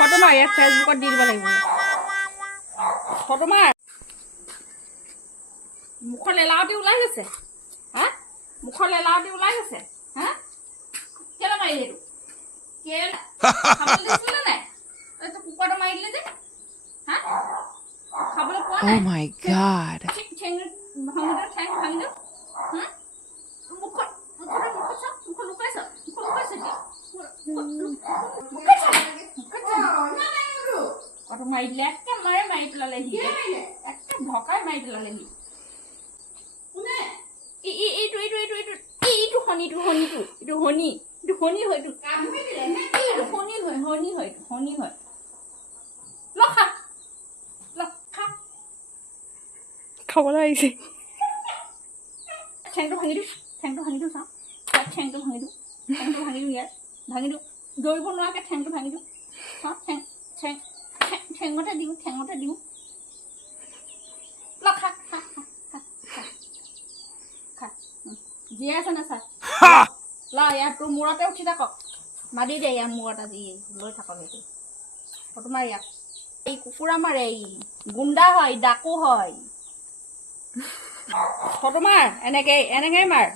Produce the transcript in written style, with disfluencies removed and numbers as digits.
Photo মাৰ ইয়াক ফেচবুকত দি দিব লাগিব ফটো মাৰ মুখৰ লেলাৱটি ওলাই গৈছে হা মুখৰ লেলাৱটি ওলাই গৈছে হা কেলে মাৰিলে এইটো কেলে খাবলৈ দিছিলে নাই এইটো কুকুৰটো মাৰি দিলে যে হা খাবলৈ পোৱা নাই Oh my god. ঠেং ভাঙিলো ঠেং ভাঙিলো হা মুখৰ লুকাইছ কত মাৰি দিলে একেবাৰে মাৰি পেলালেহি একে ভকাই মাৰি পেলালেহি এইটো শনিটো শনি হয়তো শনি হয় লখা খাবলৈ আহিছে ঠেংটো ভাঙি দিওঁ চাওঁ ঠেংটো ভাঙি দিওঁ ইয়াত ভাঙি দিওঁ দৌৰিব নোৱাৰাকৈ ঠেংটো ভাঙি দিওঁ চাওঁ ঠেঙতে দিওঁ ল খা জীয়াই আছে না ছাৰ ল ইয়াত তোৰ মূৰতে উঠি থাকক মাৰি দে ইয়াৰ মূৰত আজি লৈ থাকক সেইটো ফটো মাৰ ইয়াত এই কুকুৰা মাৰে এই গুণ্ডা হয় ডাকু হয় ফটো মাৰ এনেকে মাৰ